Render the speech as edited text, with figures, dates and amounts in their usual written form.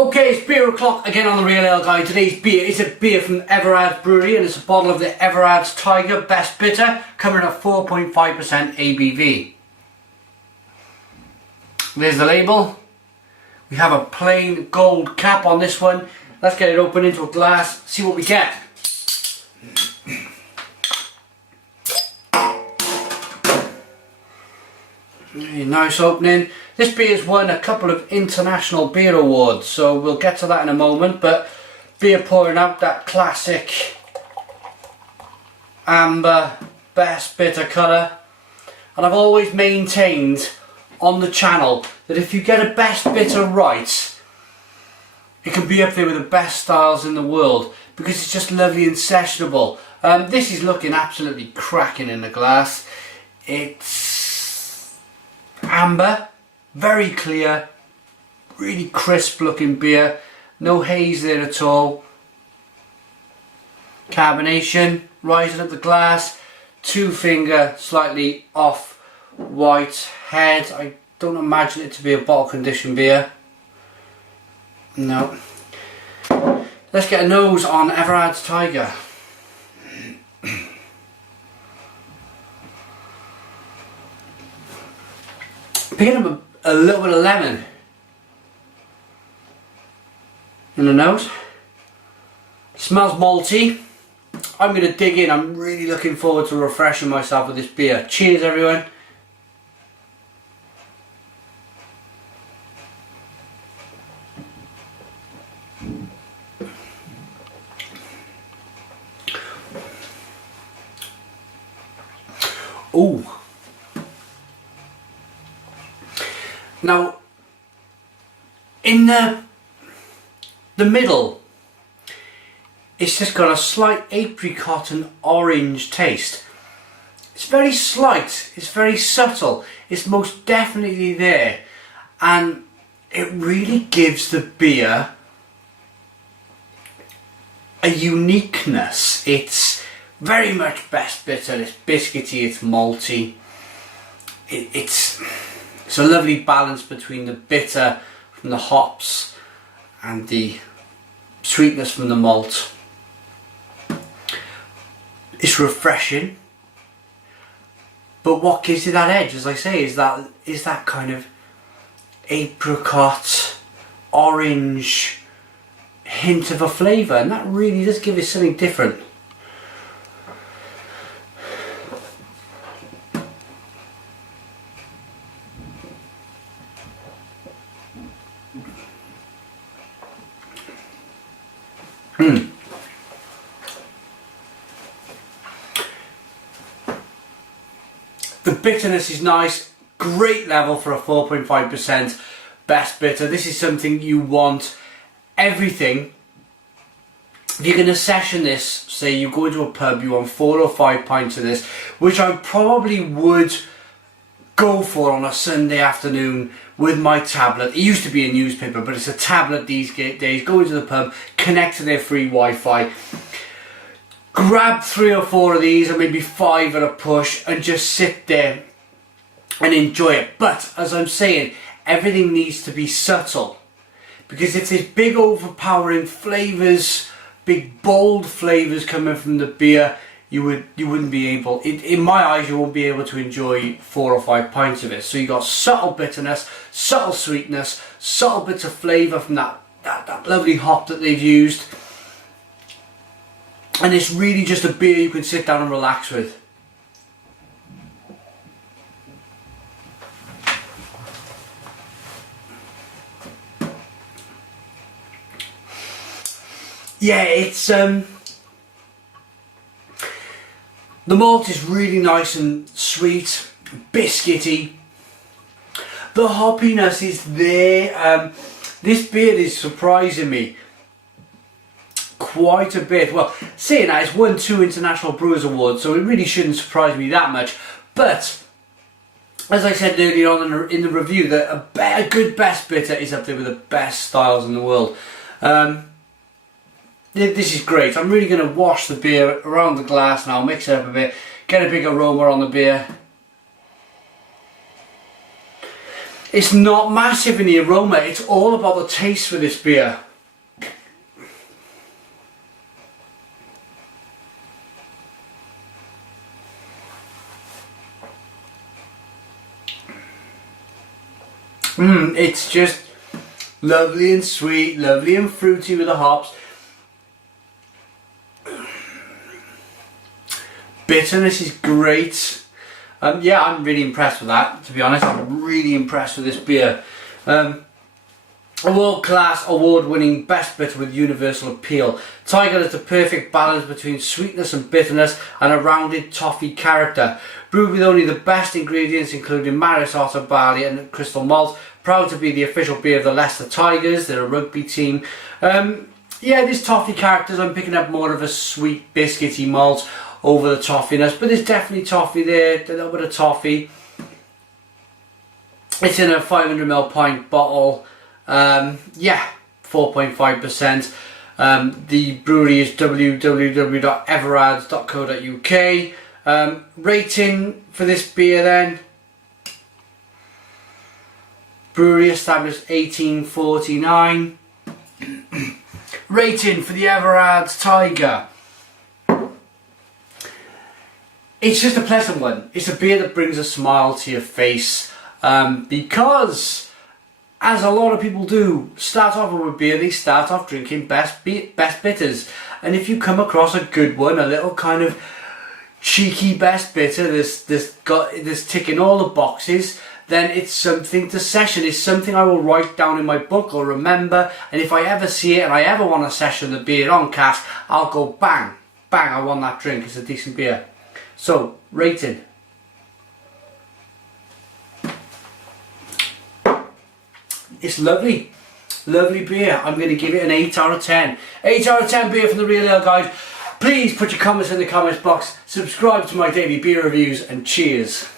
Okay, it's beer o'clock again on the Real Ale Guide. Today's beer is a beer from Everards Brewery and it's a bottle of the Everards Tiger Best Bitter coming at 4.5% ABV. There's the label. We have a plain gold cap on this one. Let's get it open into a glass, see what we get. Nice opening. This beer's won a couple of international beer awards, so we'll get to that in a moment, but beer pouring out that classic amber best bitter colour. And I've always maintained on the channel that if you get a best bitter right, it can be up there with the best styles in the world because it's just lovely and sessionable. This is looking absolutely cracking in the glass. It's amber, very clear, really crisp looking beer, no haze there at all. Carbonation rising up the glass, 2-finger slightly off white head. I don't imagine it to be a bottle conditioned beer. No. Let's get a nose on Everards Tiger. Picking up a little bit of lemon in the nose. Smells malty. I'm going to dig in. I'm really looking forward to refreshing myself with this beer. Cheers everyone. Ooh. Now, in the middle, it's just got a slight apricot and orange taste. It's very slight, it's very subtle, it's most definitely there, and it really gives the beer a uniqueness. It's very much best bitter, it's biscuity, it's malty, it's a lovely balance between the bitter from the hops and the sweetness from the malt. It's refreshing, but what gives it that edge, as I say, is that kind of apricot, orange hint of a flavour, and that really does give it something different. The bitterness is nice, great level for a 4.5% best bitter. This is something you want. Everything. If you're going to session this, say you go into a pub, you want 4 or 5 pints of this, which I probably would go for on a Sunday afternoon with my tablet. It used to be a newspaper, but it's a tablet these days. Go into the pub, connect to their free Wi-Fi, grab 3 or 4 of these, or maybe 5 at a push, and just sit there and enjoy it. But as I'm saying, everything needs to be subtle, because if there's big overpowering flavours, big bold flavours coming from the beer, you wouldn't be able, in my eyes, you won't be able to enjoy 4 or 5 pints of it. So you got subtle bitterness, subtle sweetness, subtle bits of flavour from that lovely hop that they've used. And it's really just a beer you can sit down and relax with. Yeah, it's the malt is really nice and sweet, biscuity. The hoppiness is there. This beer is surprising me quite a bit. Well, saying that, it's won 2 International Brewers Awards, so it really shouldn't surprise me that much. But as I said earlier on in the review, that a good best bitter is up there with the best styles in the world. This is great. I'm really going to wash the beer around the glass now, mix it up a bit, get a big aroma on the beer. It's not massive in the aroma, it's all about the taste for this beer. It's just lovely and sweet, lovely and fruity with the hops. Bitterness is great. Yeah, I'm really impressed with that, to be honest. I'm really impressed with this beer. A world-class, award-winning best bitter with universal appeal. Tiger has the perfect balance between sweetness and bitterness and a rounded toffee character. Brewed with only the best ingredients including Maris Otter barley and crystal malt. Proud to be the official beer of the Leicester Tigers. They're a rugby team. Yeah, this toffee characters, I'm picking up more of a sweet biscuity malt over the toffiness, but there's definitely toffee there, a little bit of toffee. It's in a 500ml pint bottle. Yeah, 4.5%. The brewery is www.everards.co.uk. Rating for this beer then. Brewery established 1849. Rating for the Everards Tiger. It's just a pleasant one. It's a beer that brings a smile to your face, because, as a lot of people do, start off with a beer, they start off drinking best bitters. And if you come across a good one, a little kind of cheeky best bitter, this ticking all the boxes, then it's something to session. It's something I will write down in my book or remember, and if I ever see it and I ever want to session the beer on cast, I'll go bang, bang, I want that drink. It's a decent beer. So, rating. It's lovely. Lovely beer. I'm going to give it an 8 out of 10. 8 out of 10 beer from the Real Ale Guide. Please put your comments in the comments box. Subscribe to my daily beer reviews and cheers.